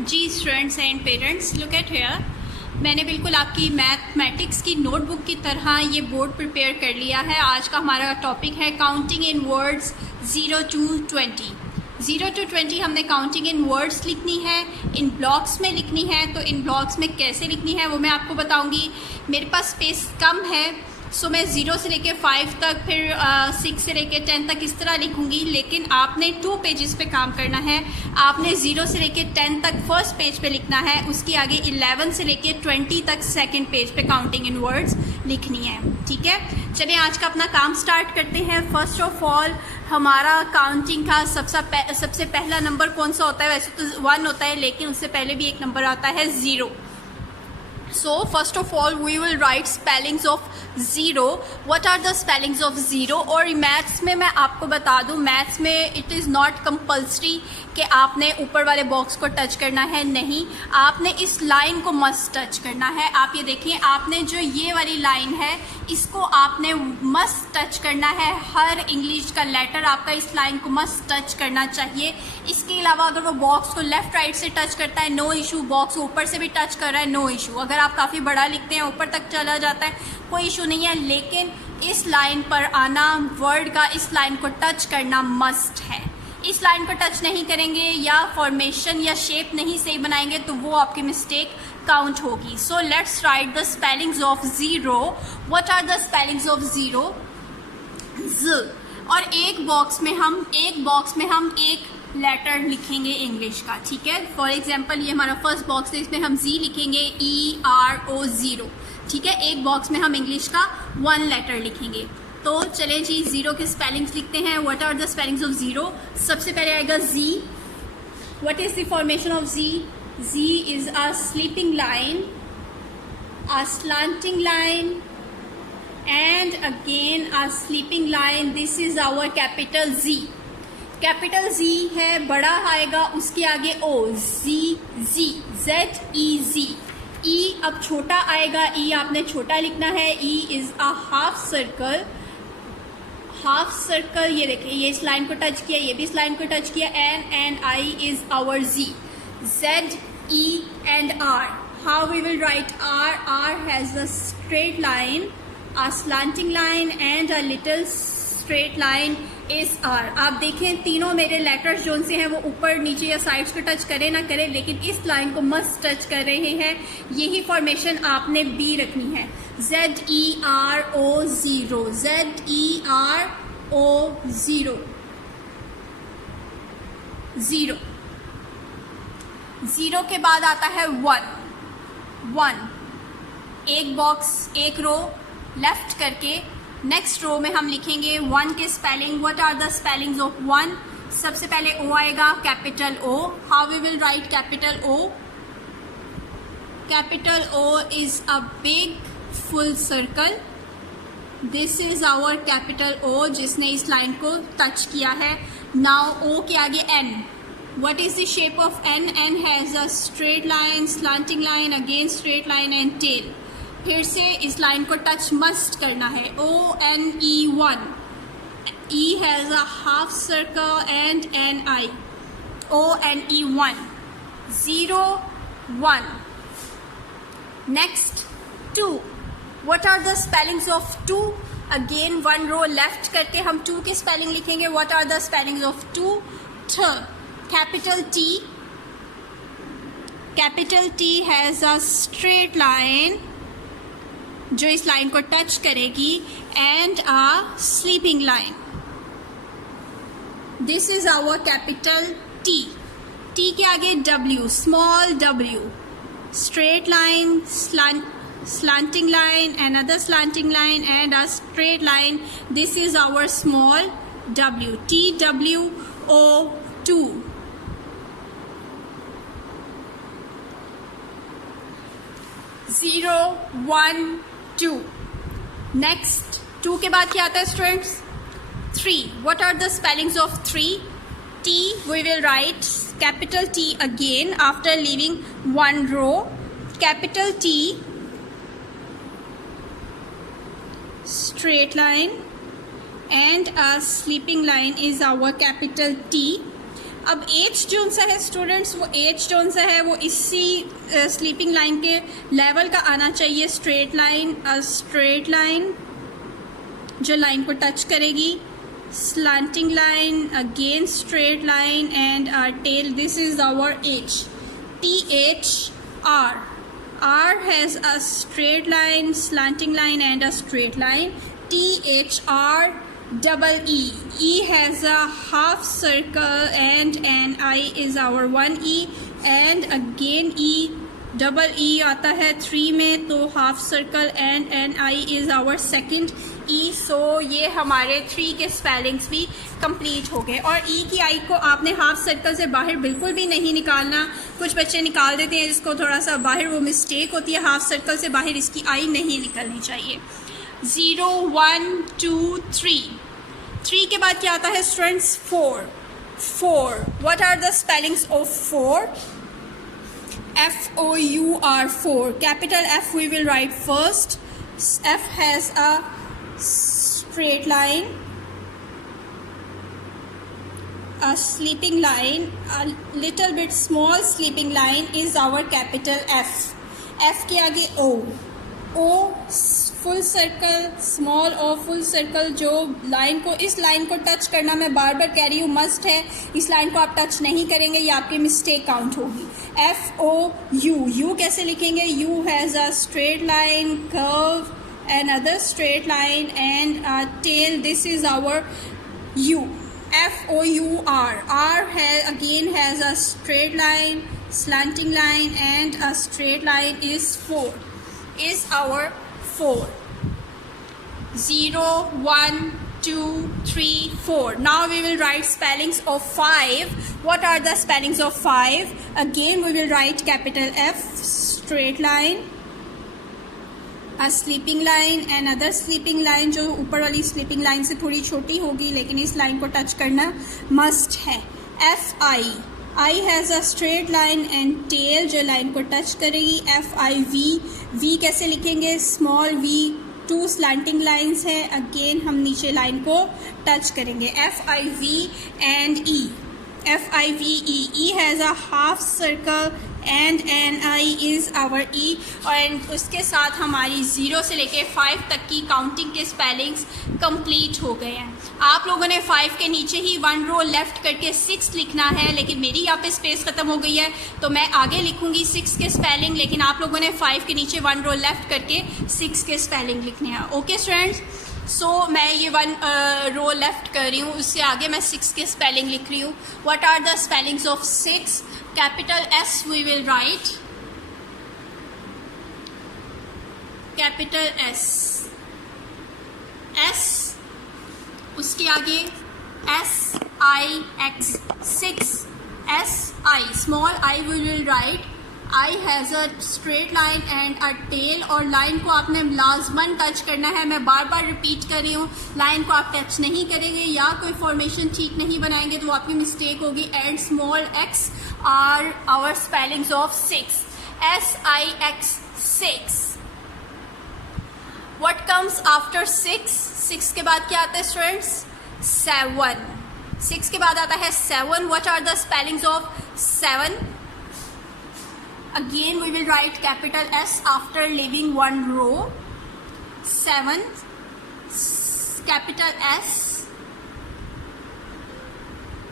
Ji students and parents, look at here. मैंने बिल्कुल आपकी मैथमेटिक्स की नोटबुक की तरह ये बोर्ड प्रिपेयर कर लिया है। आज का हमारा टॉपिक है counting in words 0 to 20। 0 to 20 हमने काउंटिंग इन वर्ड्स लिखनी है, इन ब्लॉक्स में लिखनी है। तो इन ब्लॉक्स में कैसे लिखनी है वो मैं आपको बताऊंगी। मेरे पास स्पेस कम है, सो मैं 0 से लेके 5 तक, फिर 6 से लेके 10 तक इस तरह लिखूंगी। लेकिन आपने 2 पेजेस पे काम करना है। आपने 0 से लेके 10 तक फर्स्ट पेज पे लिखना है, उसकी आगे 11 से लेके 20 तक सेकंड पेज पे काउंटिंग इन वर्ड्स लिखनी है। ठीक है, चलिए आज का अपना काम स्टार्ट करते हैं। फर्स्ट ऑफ ऑल हमारा काउंटिंग का सबसे पहला नंबर कौन सा होता है? वैसे तो 1 होता है, लेकिन उससे पहले भी एक नंबर आता है 0। So first of all we will write spellings of 0. What are the spellings of 0? और मैथ्स में मैं आपको बता दूं, मैथ्स में इट इज़ नॉट कंपल्सरी कि आपने ऊपर वाले बॉक्स को टच करना है। नहीं, आपने इस लाइन को मस्ट टच करना है। आप ये देखिए, आपने जो ये वाली लाइन है इसको आपने मस्ट टच करना है। हर इंग्लिश का लेटर आपका इस लाइन को मस्ट टच करना चाहिए। इसके अलावा अगर वो बॉक्स को लेफ्ट राइट से टच करता है, नो इशू। बॉक्स ऊपर से भी टच कर रहा है, नो इशू। अगर आप काफ़ी बड़ा लिखते हैं, ऊपर तक चला जाता है, कोई इशू नहीं है। लेकिन इस लाइन पर आना, वर्ड का इस लाइन को टच करना मस्ट है। इस लाइन को टच नहीं करेंगे या फॉर्मेशन या शेप नहीं सही बनाएंगे तो वो आपकी मिस्टेक काउंट होगी। So let's write the spellings of 0. What are the spellings of 0? Z। और एक बॉक्स में हम एक लेटर लिखेंगे इंग्लिश का। ठीक है, फॉर एग्जाम्पल ये हमारा फर्स्ट बॉक्स है, इसमें हम Z लिखेंगे, ERO 0। ठीक है, एक बॉक्स में हम इंग्लिश का 1 लेटर लिखेंगे। तो चलें जी, 0 के स्पेलिंग्स लिखते हैं। What are the spellings of 0? सबसे पहले आएगा Z। What is the formation of Z? Z is a sleeping line, a slanting line and again a sleeping line. This is our capital Z। Capital Z है, बड़ा आएगा, उसके आगे O, Z-E-Z। E अब छोटा आएगा, E आपने छोटा लिखना है। E is a half circle, ये देखिए, ये इस लाइन को टच किया, ये भी इस लाइन को टच किया। And I is our Z। Z-E and R. How we will write R? R has a straight line, a slanting line and a little straight line is R. आप देखें, तीनों मेरे लेटर्स जो से हैं वो ऊपर नीचे या साइड्स पे टच करें ना करें, लेकिन इस लाइन को मस्ट टच कर रहे हैं। यही फॉर्मेशन आपने B रखनी है। ZERO 0, ZERO 0, 0। 0 के बाद आता है 1। एक बॉक्स, एक रो लेफ्ट करके नेक्स्ट रो में हम लिखेंगे 1 के spelling. What are the spellings of 1? सबसे पहले O आएगा, capital O। How we will write capital O? Capital O is a big full circle. This is our capital O जिसने इस लाइन को टच किया है। नाउ O के आगे N। What is the shape of N? N has a straight line, slanting line, again straight line and tail. फिर से इस लाइन को टच मस्ट करना है। ONE1। E has a half circle and NI. ONE1। 0 1। Next 2. What are the spellings of 2? Again 1 row left करके हम 2 के spelling लिखेंगे। What are the spellings of 2? Capital T has a straight line जो इस line को touch करेगी and a sleeping line. This is our capital T। T के आगे W, small w, straight line, slanting line, another slanting line and a straight line. This is our small w, TWO2। 0 1 2। Next 2 के बाद क्या आता है students? 3। What are the spellings of 3? T we will write capital T again after leaving 1 row. Capital T, straight line and a sleeping line is our capital T. अब H जो सा है students, वो एच जो सा है वो इसी स्लीपिंग लाइन के लेवल का आना चाहिए। स्ट्रेट लाइन जो लाइन को टच करेगी, slanting line, again straight line, and our tail. This is our H. THR. R has a straight line, slanting line, and a straight line. THR double E. E has a half circle, and I is our one E, and again E. Double E आता है 3 में, तो half circle and I is our second E. So ये हमारे 3 के spellings भी complete हो गए। और ई की आई को आपने हाफ सर्कल से बाहर बिल्कुल भी नहीं निकालना। कुछ बच्चे निकाल देते हैं इसको थोड़ा सा बाहर, वो मिस्टेक होती है। हाफ सर्कल से बाहर इसकी आई नहीं निकलनी चाहिए। 0 1 2 3। 3 के बाद क्या आता है students? 4। What are the spellings of 4? FOUR 4. Capital F we will write first. F has a straight line, a sleeping line, a little bit small sleeping line is our capital F. F के आगे O full circle, small ओ full circle. जो line को, इस line को touch करना मैं बार बार कह रही हूँ, मस्ट है। इस लाइन को आप टच नहीं करेंगे, ये आपकी मिस्टेक काउंट होगी। FOU, यू कैसे लिखेंगे? You has a straight line, curve, another straight line, and tail. This is our U. FOUR. R has a straight line, slanting line, and a straight line is 4. Is our 4. 0 1 2 3 4. Now we will write spellings of 5. What are the spellings of 5? Again we will write capital F, straight line, a sleeping line, another sleeping line जो ऊपर वाली sleeping line से थोड़ी छोटी होगी, लेकिन इस line को टच करना मस्ट है। FI. I has a straight line and tail जो लाइन को टच करेगी। FIV. V कैसे लिखेंगे? स्मॉल v, 2 slanting lines है, अगेन हम नीचे लाइन को टच करेंगे। FIV and E. FIVE. E has a half circle and I is our E। और उसके साथ हमारी 0 से लेके 5 तक की काउंटिंग के स्पेलिंग्स कंप्लीट हो गए हैं। आप लोगों ने 5 के नीचे ही 1 रो लेफ्ट करके 6 लिखना है, लेकिन मेरी यहाँ पे स्पेस ख़त्म हो गई है तो मैं आगे लिखूंगी 6 के स्पेलिंग, लेकिन आप लोगों ने 5 के नीचे 1 रो लेफ्ट करके 6 के स्पेलिंग लिखने हैं। ओके स्टूडेंट्स, सो मैं ये 1 रो लेफ्ट कर रही हूँ, उससे आगे मैं 6 के स्पेलिंग लिख रही हूँ। What are the spellings of 6? Capital S we will write, capital S, उसके आगे SIX, 6, SI, small I we will write। I has a straight line and a tail, और लाइन को आपने लाजमन टच करना है। मैं बार बार रिपीट कर रही हूँ, लाइन को आप टच नहीं करेंगे या कोई फॉर्मेशन ठीक नहीं बनाएंगे तो वो आपकी मिस्टेक होगी। And small x are our spellings of 6. SIX, 6. What comes after 6? 6 के बाद क्या आता है स्टूडेंट्स? 7. 6 के बाद आता है 7. What are the spellings of 7? Again we will write capital S after leaving 1 row. 7, capital S.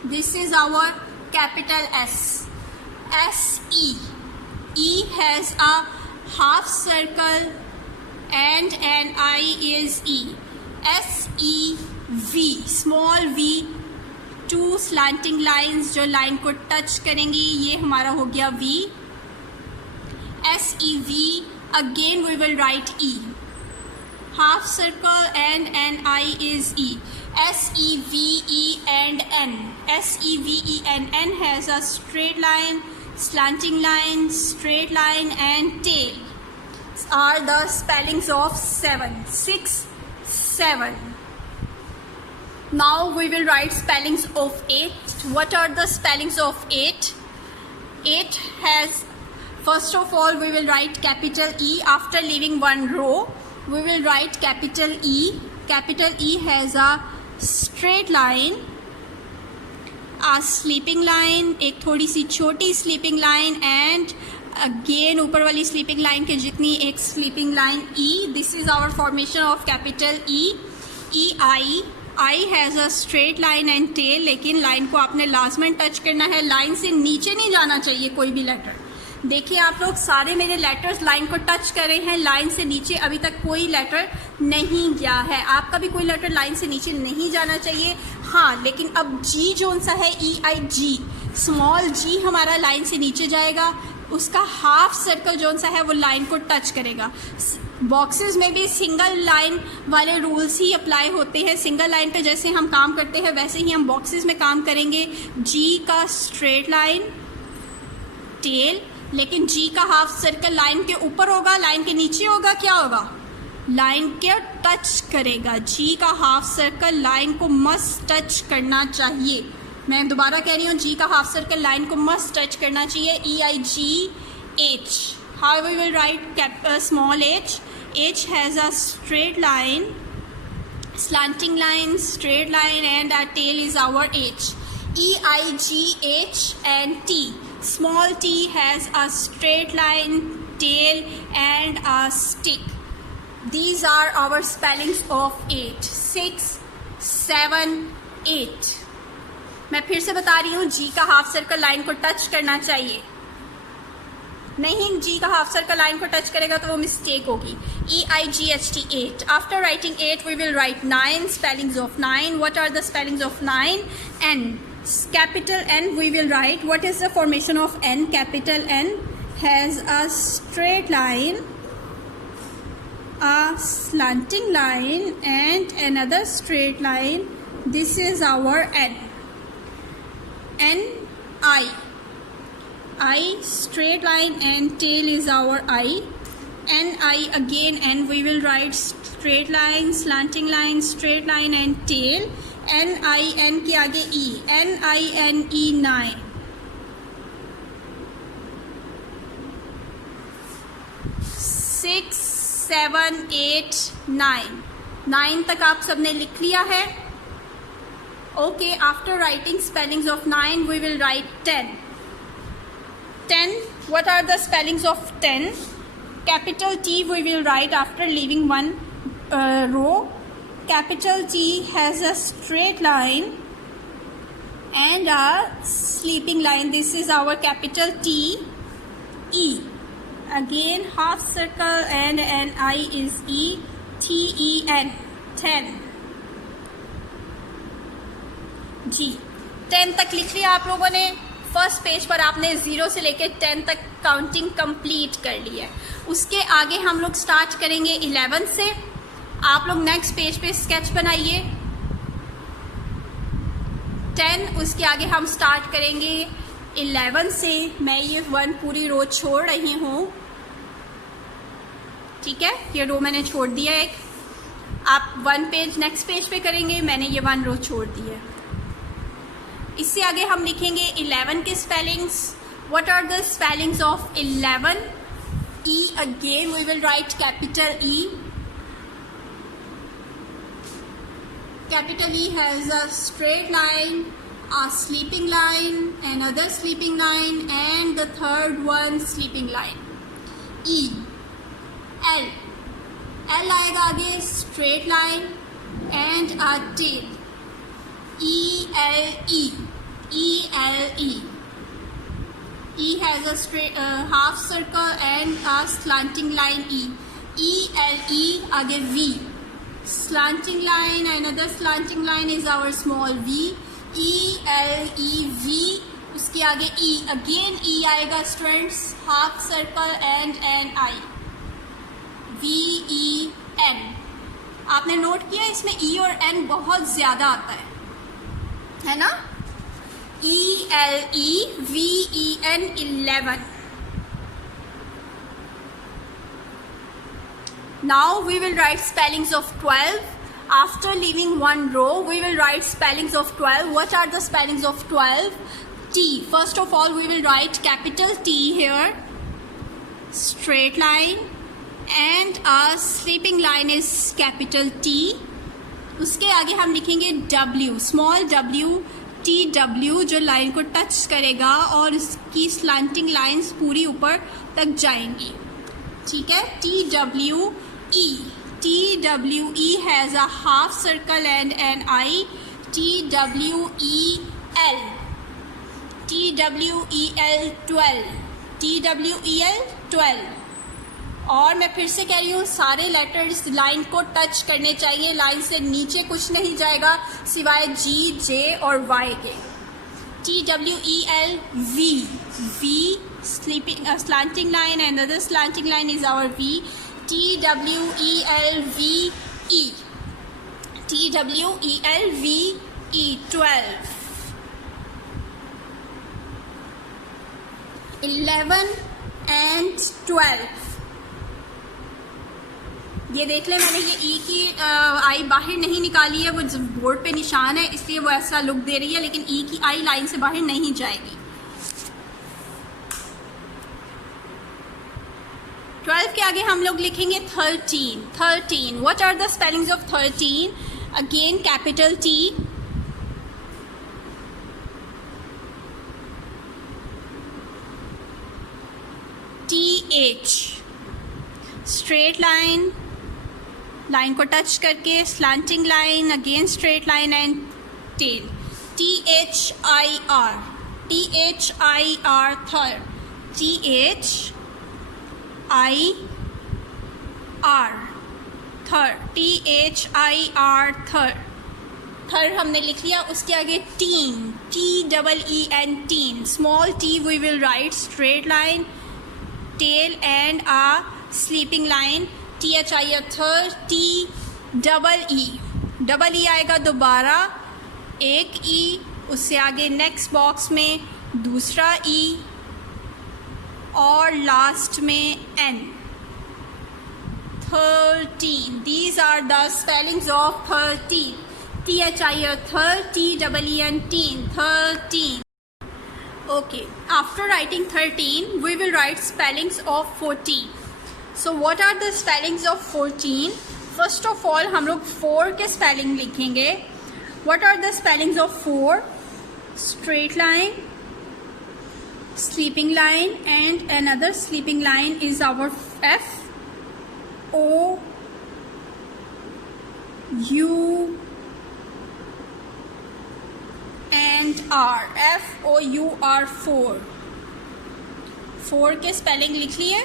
This is our capital S. SE. E has a half circle and an I is E. SEV, small v, 2 slanting lines जो line को touch करेंगी, ये हमारा हो गया V। SEV, again we will write E. Half circle and an I is E. SEVE and N. SEVE and N has a straight line, slanting line, straight line, and tail. Are the spellings of 7. 6, 7. Now we will write spellings of 8. What are the spellings of 8? 8 has, first of all we will write capital E after leaving 1 row. We will write capital E. Capital E has a straight line, a sleeping line, एक थोड़ी सी छोटी sleeping line, and again ऊपर वाली sleeping line के जितनी एक sleeping line E. This is our formation of capital E. E I has a straight line and tail, लेकिन line को आपने लाजमन टच करना है. लाइन से नीचे नहीं जाना चाहिए कोई भी लेटर. देखिए आप लोग, सारे मेरे लेटर्स लाइन को टच कर रहे हैं. लाइन से नीचे अभी तक कोई लेटर नहीं गया है. आपका भी कोई लेटर लाइन से नीचे नहीं जाना चाहिए. हाँ, लेकिन अब जी जोन सा है, ई आई जी, स्मॉल जी हमारा लाइन से नीचे जाएगा. उसका हाफ सर्कल जोन सा है वो लाइन को टच करेगा. बॉक्सेस में भी सिंगल लाइन वाले रूल्स ही अप्लाई होते हैं. सिंगल लाइन पे जैसे हम काम करते हैं वैसे ही हम बॉक्सेस में काम करेंगे. जी का स्ट्रेट लाइन, टेल, लेकिन जी का हाफ सर्कल लाइन के ऊपर होगा, लाइन के नीचे होगा, क्या होगा, लाइन के टच करेगा. जी का हाफ सर्कल लाइन को मस्ट टच करना चाहिए. मैं दोबारा कह रही हूँ, जी का हाफ सर्कल लाइन को मस्ट टच करना चाहिए. E I G H. How we will write small H. H has a straight line, slanting line, straight line, and our tail is our H. E, I, G, H, and T. Small t has a straight line, tail, and a stick. These are our spellings of 8. 6, 7, 8. मैं फिर से बता रही हूँ, G का half circle line को touch करना चाहिए. नहीं, जी का हाफ सर्कल लाइन को टच करेगा तो वो मिस्टेक होगी. E I G H T 8. After writing 8 we will write 9 spellings of 9. What are the spellings of 9? N, capital N we will write. What is the formation of N? Capital N has a straight line, a slanting line, and another straight line. This is our N. N, I straight line, and tail is our I. N, I again, and we will write straight line, slanting line, straight line, and tail. N, I, N के आगे E. N, I, N, E 9. Six, 7, 8, 9. 9 तक आप सबने लिख लिया है. Okay, after writing spellings of 9, we will write 10. 10, what are the spellings of 10? Capital T we will write after leaving one row. Capital T has a straight line and a sleeping line. This is our capital T. E. Again half circle and an I is E. T E N. 10. जी 10 तक लिख लिया आप लोगों ने. First page पर आपने 0 से लेकर 10 तक काउंटिंग कंप्लीट कर ली है. उसके आगे हम लोग स्टार्ट करेंगे 11 से. आप लोग नेक्स्ट पेज पे स्केच बनाइए. 10, उसके आगे हम स्टार्ट करेंगे 11 से. मैं ये 1 पूरी रो छोड़ रही हूँ, ठीक है. ये रो मैंने छोड़ दिया है. आप 1 पेज नेक्स्ट पेज पे करेंगे. मैंने ये 1 रो छोड़ दी है. इससे आगे हम लिखेंगे 11 के spellings. What are the spellings of 11? E again we will write capital E. Capital E has a straight line, a sleeping line, another sleeping line, and the third one sleeping line. E. L. L आएगा आगे straight line and a tail. E L E. E L E. E has a straight half circle and a slanting line E. E L E आगे V. Slanting line, another slanting line is our small V. E L E V. उसके आगे E. Again E आएगा students, half circle and an I. V E N. आपने note किया इसमें E और N बहुत ज्यादा आता है ना. E L E V E N 11. Now we will write spellings of 12. After leaving one row, we will write spellings of 12. What are the spellings of 12? T. First of all, we will write capital T here. Straight line. And our sleeping line is capital T. उसके आगे हम लिखेंगे W. Small W. T W जो line को touch करेगा और इसकी slanting lines पूरी ऊपर तक जाएंगी, ठीक है। T W E has a half circle and N I. T W E L 12। और मैं फिर से कह रही हूँ, सारे लेटर्स लाइन को टच करने चाहिए, लाइन से नीचे कुछ नहीं जाएगा सिवाय जी, जे और वाई के। TWEL V slanting line, and another slanting line is our V. TWEL V E 12. 11 and 12। ये देख लें, मैंने ये ई की आई बाहर नहीं निकाली है, वो बोर्ड पे निशान है इसलिए वो ऐसा लुक दे रही है, लेकिन ई की आई लाइन से बाहर नहीं जाएगी। 12 के आगे हम लोग लिखेंगे 13। What are the spellings of 13? Again capital T, TH, straight line, line को टच करके slanting line, again straight line and tail. THIR, third, third हमने लिख लिया। उसके आगे teen, TEEN, teen, small T we will write straight line, tail and a sleeping line. THIR third, TEE आएगा दोबारा, एक E, उससे आगे नेक्स्ट बॉक्स में दूसरा E और लास्ट में N। 13। These are the spellings of 13. THIR third, TEEN, teen, 13. Okay, after writing 13 we will write spellings of 14. So what are the spellings of 14? First of all हम लोग 4 के spelling लिखेंगे। What are the spellings of 4? Straight line, sleeping line, and another sleeping line is our F, O, U and R। FOUR 4 के spelling लिख लिए।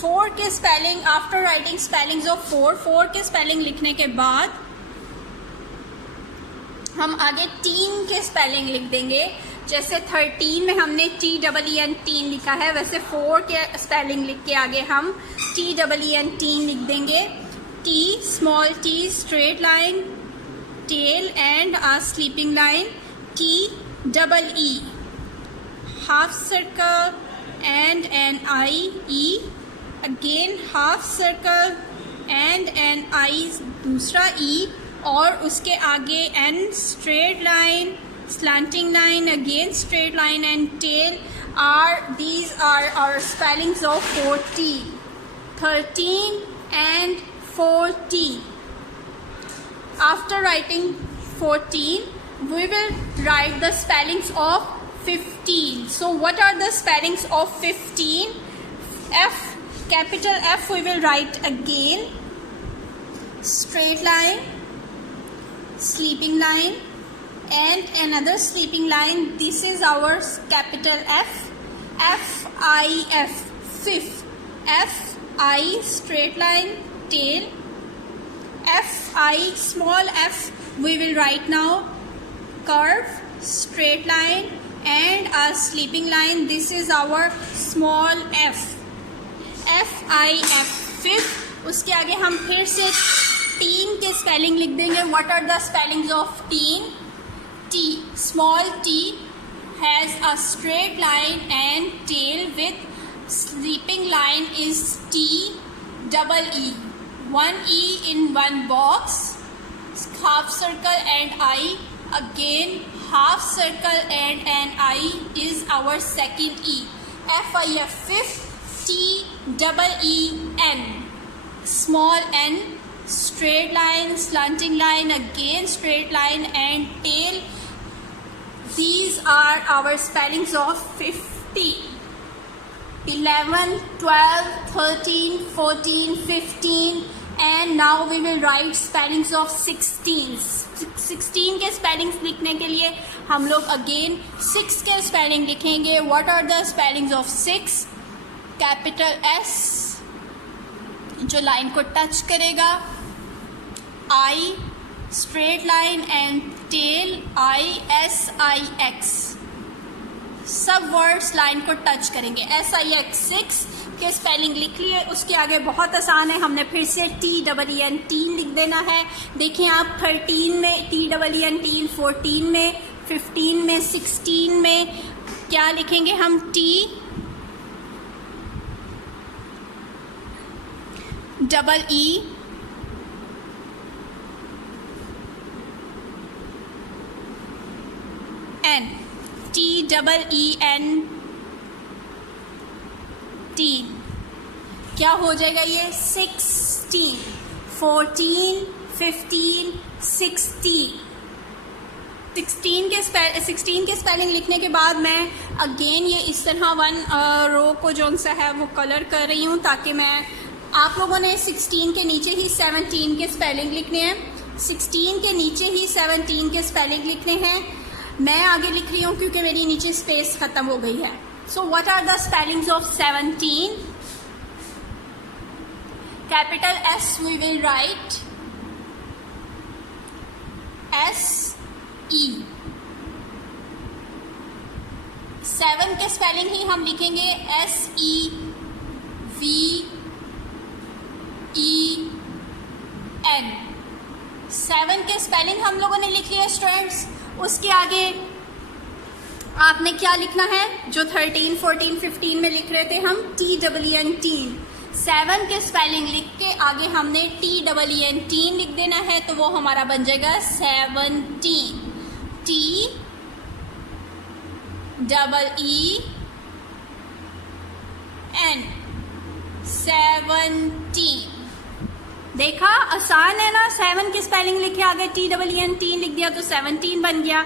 4 के spelling, after writing spellings of 4 के spelling लिखने के बाद हम आगे टीन के स्पेलिंग लिख देंगे। जैसे 13 में हमने TEEN, टीन लिखा है, वैसे 4 के स्पेलिंग लिख के आगे हम TEEN, टीन लिख देंगे। T, small T, straight line, tail and a sleeping line। TEE, half circle and an I, E, again half circle and an I, दूसरा E, और उसके आगे N, straight line, slanting line, again straight line and tail are, these are our spellings of 14, 13 and 14. After writing 14, we will write the spellings of 15. So what are the spellings of 15? F, capital F we will write again, straight line, sleeping line and another sleeping line. This is our capital F, FIF, fifth, FI, straight line, tail, FI, small f we will write now, curve, straight line and a sleeping line. This is our small f, FIF, fifth। उसके आगे हम फिर से tin के spelling लिख देंगे। What are the spellings of teen? T, small t has a straight line and tail with sleeping line is TEE, one E in one box, half circle and I, again half circle and an I is our second E। FIF, fifth, TEEN, small n, straight line, slanting line, again straight line and tail These are our spellings of 50. 11, 12, 13, 14, 15 and now we will write spellings of 16. 16 के spellings लिखने के लिए हम लोग again 6 के spelling लिखेंगे. What are the spellings of 6? Capital S जो line को टच करेगा, I straight line and tail ISIX. सब वर्ड्स लाइन को टच करेंगे. SIX 6 के स्पेलिंग लिख लिए. उसके आगे बहुत आसान है, हमने फिर से TEEN लिख देना है. देखें आप 13 में TEEN, 14 में, 15 में, 16 में क्या लिखेंगे हम? TEEN TEEN क्या हो जाएगा ये? 16, 14, 15, 16. 16 के स्पेलिंग लिखने के बाद मैं अगेन ये इस तरह वन रो को जो सा है वो कलर कर रही हूँ ताकि मैं आप लोगों ने 16 के नीचे ही 17 के स्पेलिंग लिखने हैं. 16 के नीचे ही 17 के स्पेलिंग लिखने हैं. मैं आगे लिख रही हूँ क्योंकि मेरी नीचे स्पेस ख़त्म हो गई है. So what are the spellings of 17? Capital S we will write SE. 7 के स्पेलिंग ही हम लिखेंगे SEVEN. 7 के स्पेलिंग हम लोगों ने लिख लिया स्टूडेंट्स. उसके आगे आपने क्या लिखना है? जो 13, 14, 15 में लिख रहे थे हम TEEN. 7 के स्पेलिंग लिख के आगे हमने TEEN लिख देना है तो वो हमारा बन जाएगा 17. TEEN 17. देखा आसान है ना? 7 की स्पेलिंग लिखे आगे TEEN लिख दिया तो 17 बन गया.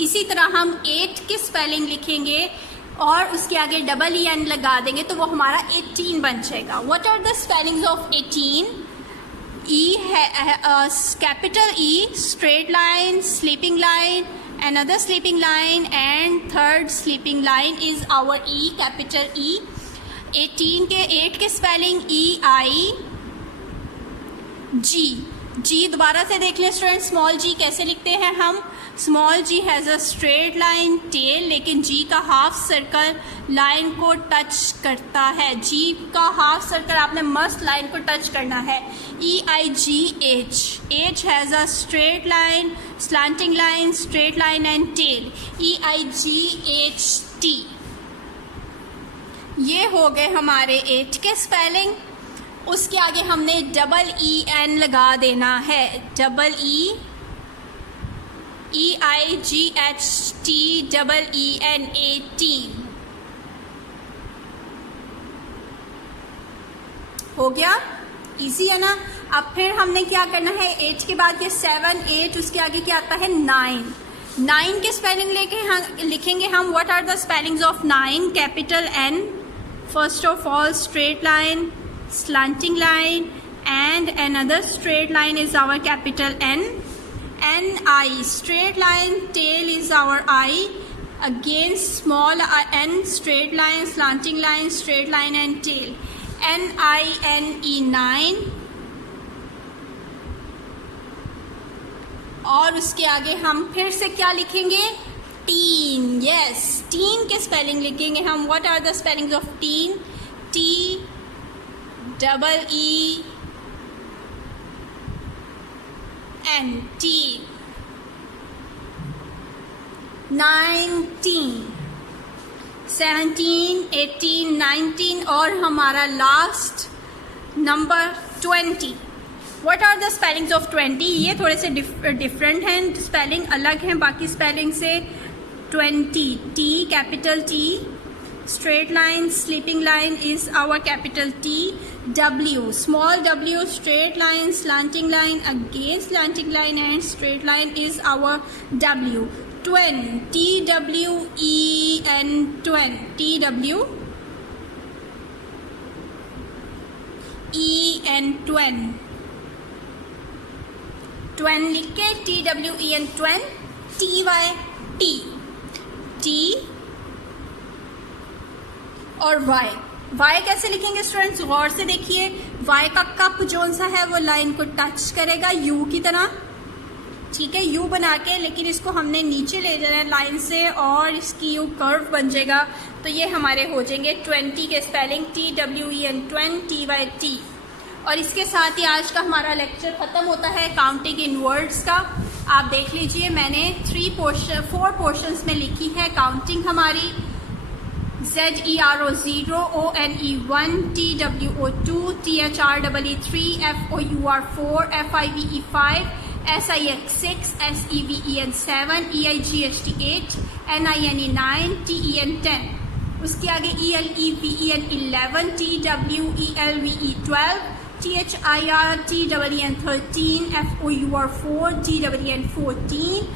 इसी तरह हम 8 की स्पेलिंग लिखेंगे और उसके आगे EEN लगा देंगे तो वो हमारा 18 बन जाएगा. What are the spellings of 18? E है capital E, straight line, sleeping line, another sleeping line and third sleeping line is our E, capital E. 18 के 8 के स्पेलिंग EIG. दोबारा से देख लें स्टूडेंट, स्मॉल g कैसे लिखते हैं हम? Small g has a straight line tail, लेकिन g का हाफ सर्कल लाइन को टच करता है. g का हाफ सर्कल आपने मस्त लाइन को टच करना है. EIGH. H has a straight line, slanting line, straight line and tail. EIGHT. ये हो गए हमारे 8 के स्पेलिंग. उसके आगे हमने EEN लगा देना है. EIGHTEEN 18 हो गया. इजी है ना? अब फिर हमने क्या करना है? 8 के बाद ये 7, 8, उसके आगे क्या आता है? 9. 9 के स्पेलिंग लिखेंगे हम. What are the spellings of 9? Capital N. First of all straight line, slanting line and another straight line is our capital N. NI. Straight line, tail is our I. Again small n, straight line, slanting line, straight line and tail. NINE 9. और उसके आगे हम फिर से क्या लिखेंगे? Teen. Yes, teen के spelling लिखेंगे हम. What are the spellings of teen? TEEN. teen. 19, 17, 18, 19 और हमारा last number 20. What are the spellings of 20? ये थोड़े से डिफरेंट हैं, स्पेलिंग अलग हैं बाकी स्पेलिंग से. 20. T, capital T. Straight line, sleeping line is our capital T. W, small w, straight line, slanting line, again slanting line and straight line is our W. Twain, TWEN, Twain, TWEN, Twain, Twain लिख के TWEN, Twain, TY, T और Y कैसे लिखेंगे students, गौर से देखिए। Y का cup zone सा है वो लाइन को टच करेगा U की तरह, ठीक है, U बना के, लेकिन इसको हमने नीचे ले जाना है लाइन से और इसकी U कर्व बन जाएगा। तो ये हमारे हो जाएंगे 20 के spelling, TWEN, Twain, TY, T। और इसके साथ ही आज का हमारा लेक्चर ख़त्म होता है काउंटिंग इन वर्ड्स का। आप देख लीजिए, मैंने 4 पोर्शंस में लिखी है काउंटिंग हमारी। ZERO 0, ONE 1, TWO 2, THREE 3, FOUR 4, FIVE 5, SIX 6, SEVEN 7, EIGHT 8, NINE 9, TEN 10। उसके आगे ELEVEN 11, TWELVE 12, THIRTEN 13, FOUR 4, TWEN 14,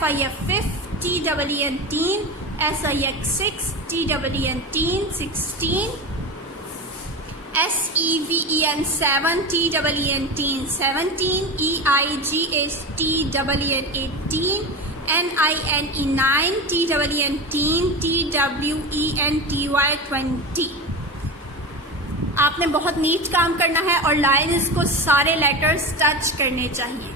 FIF 5, TWEN 10, SIX 6, TWEN 16, SEVEN 7, TWEN 17, EIGHT 18, NINE 9, TWEN TWENTY 20। आपने बहुत नीट काम करना है और लाइन्स को सारे लेटर्स टच करने चाहिए।